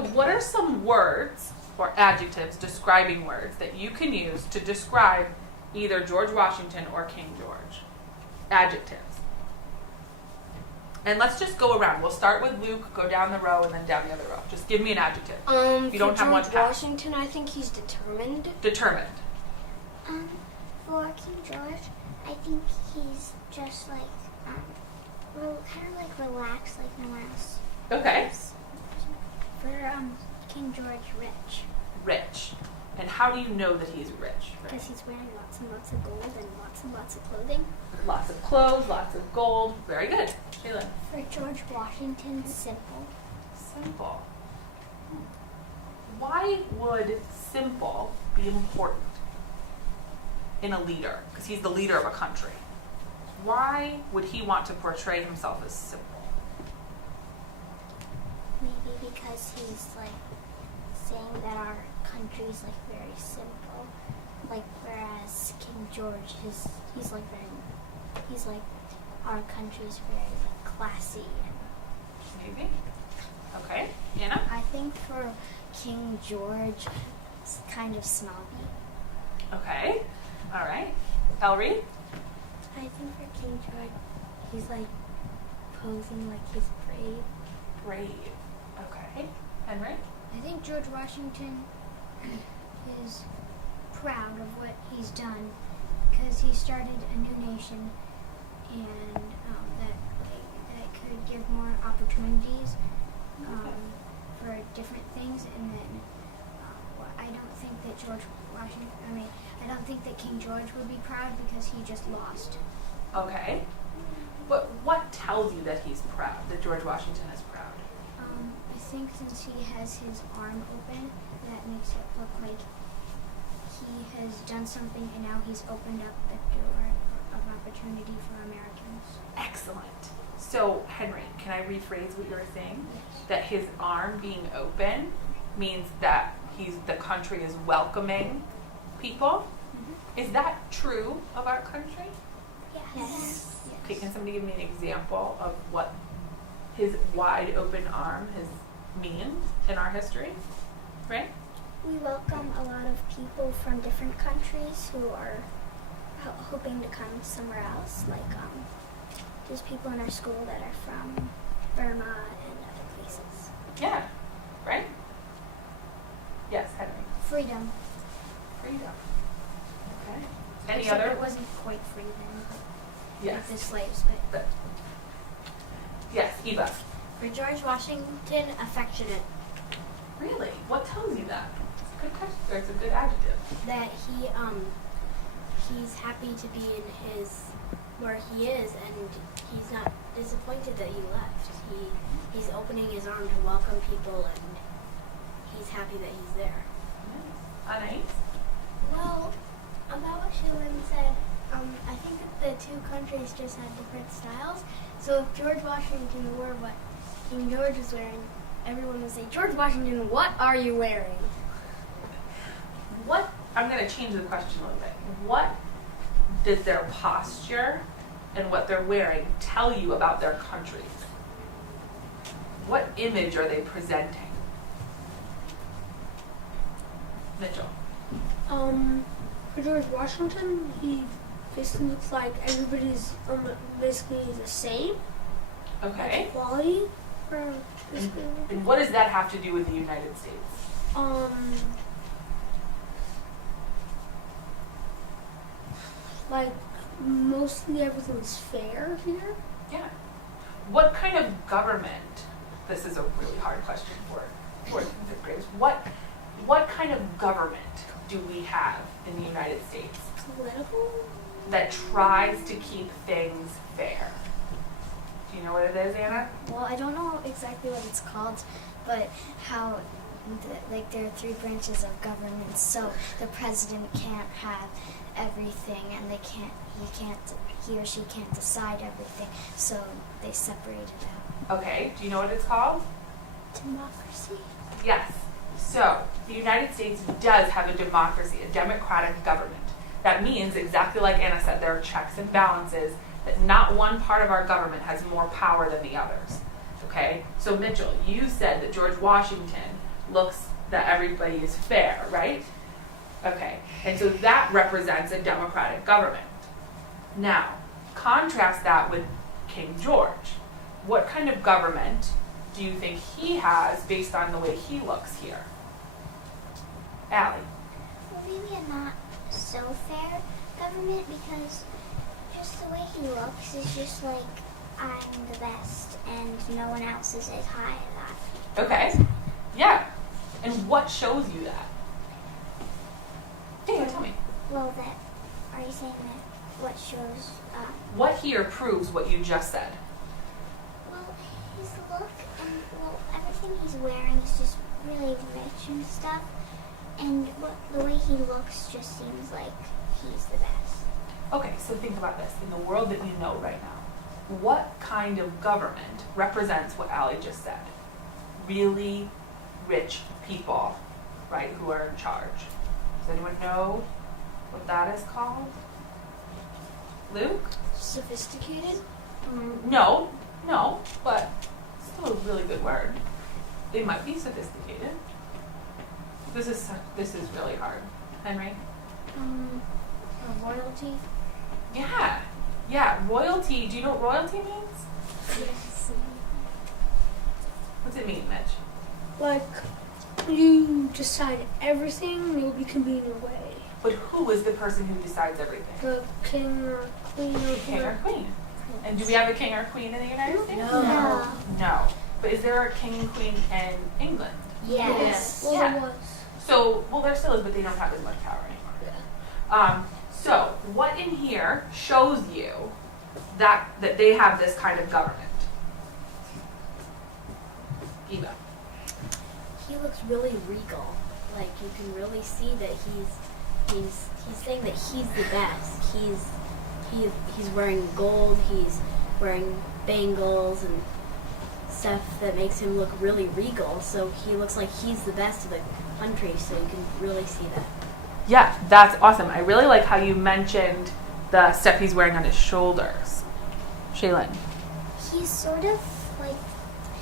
So what are some words or adjectives, describing words, that you can use to describe either George Washington or King George? Adjectives. And let's just go around. We'll start with Luke, go down the row, and then down the other row. Just give me an adjective. If you don't have one to pass. George Washington, I think he's determined. Determined. For King George, I think he's just like, kind of like relaxed, like no one else. Okay. For King George, rich. Rich. And how do you know that he's rich? Because he's wearing lots and lots of gold and lots of clothing. Lots of clothes, lots of gold. Very good. Shayla. For George Washington, simple. Simple. Why would simple be important in a leader? Because he's the leader of a country. Why would he want to portray himself as simple? Maybe because he's like saying that our country's like very simple. Like whereas King George he's like our country's very like classy. Maybe. Okay. Anna? I think for King George, it's kind of snobby. Okay. All right. Ellery? I think for King George, he's like posing like he's brave. Brave. Okay. Henry? I think George Washington is proud of what he's done because he started a new nation and that could give more opportunities for different things. And then I don't think that I don't think that King George would be proud because he just lost. Okay. But what tells you that he's proud, that George Washington is proud? I think since he has his arm open, that makes it look like he has done something and now he's opened up the door of opportunity for Americans. Excellent. So, Henry, can I rephrase what you were saying? Yes. That his arm being open means that the country is welcoming people? Mm-hmm. Is that true of our country? Yes. Okay, can somebody give me an example of what his wide open arm means in our history? Right? We welcome a lot of people from different countries who are hoping to come somewhere else. Like, there's people in our school that are from Burma and other places. Yeah. Right? Yes, Henry. Freedom. Freedom. Okay. Any Except other? it wasn't quite free then, but Yes. like the slaves. But Yes, Eva. for George Washington, affectionate. Really? What tells you that? It's a good question. Or it's a good adjective. That he's happy to be in where he is, and he's not disappointed that he left. He's opening his arm to welcome people, and he's happy that he's there. Anais? Well, about what Shaylin said, I think that the two countries just had different styles. So if George Washington wore what King George was wearing, everyone would say, George Washington, what are you wearing? I'm going to change the question a little bit. What does their posture and what they're wearing tell you about their countries? What image are they presenting? Mitchell? For George Washington, he basically looks like everybody's basically the same. Okay. Equality. For And what does that have to do with the United States? Like mostly everything's fair here. Yeah. What kind of government? This is a really hard question for fifth graders. What kind of government do we have in the United States Political. that tries to keep things fair? Do you know what it is, Anna? Well, I don't know exactly what it's called, but how there are three branches of government, so the president can't have everything, and he or she can't decide everything, so they separate it out. Okay. Do you know what it's called? Democracy. Yes. So the United States does have a democracy, a democratic government. That means, exactly like Anna said, there are checks and balances, that not one part of our government has more power than the others. Okay? So Mitchell, you said that George Washington looks that everybody is fair, right? Okay, and so that represents a democratic government. Now, contrast that with King George. What kind of government do you think he has based on the way he looks here? Allie? Well, maybe a not so fair government, because just the way he looks is just like, I'm the best and no one else is as high as I. Okay, yeah. And what shows you that? Yeah, tell me. Well, that, are you saying that what shows, What here proves what you just said? well, his look and, well, everything he's wearing is just really rich and stuff. And the way he looks just seems like he's the best. Okay, so think about this. In the world that you know right now, what kind of government represents what Allie just said? Really rich people, right, who are in charge. Does anyone know what that is called? Luke? Sophisticated? No, but still a really good word. They might be sophisticated. This is really hard. Henry? Royalty. Yeah, royalty. Do you know what royalty means? Yes. What's it mean, Mitch? Like, you decide everything, you can be in your way. But who is the person who decides everything? The king or queen or King or queen? And do we have a king or queen in the United States? No. No. But is there a king and queen in England? Yes. Well, Yeah. there was. So, well, there still is, but they don't have as much power anymore. So, what in here shows you that they have this kind of government? Eva. He looks really regal. Like you can really see that he's saying that he's the best. He's wearing gold. He's wearing bangles and stuff that makes him look really regal. So he looks like he's the best of the country. So you can really see that. Yeah, that's awesome. I really like how you mentioned the stuff he's wearing on his shoulders. Shaylin. He's sort of like,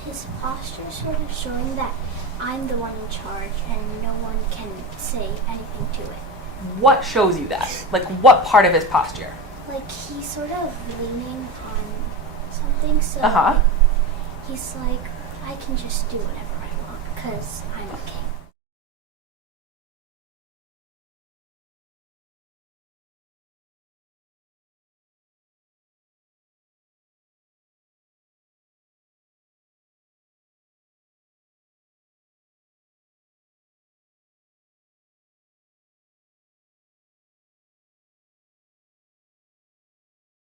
his posture is sort of showing that I'm the one in charge and no one can say anything to it. What shows you that? Like, what part of his posture? Like, he's sort of leaning on something, so Uh-huh. he's like, I can just do whatever I want because I'm a king.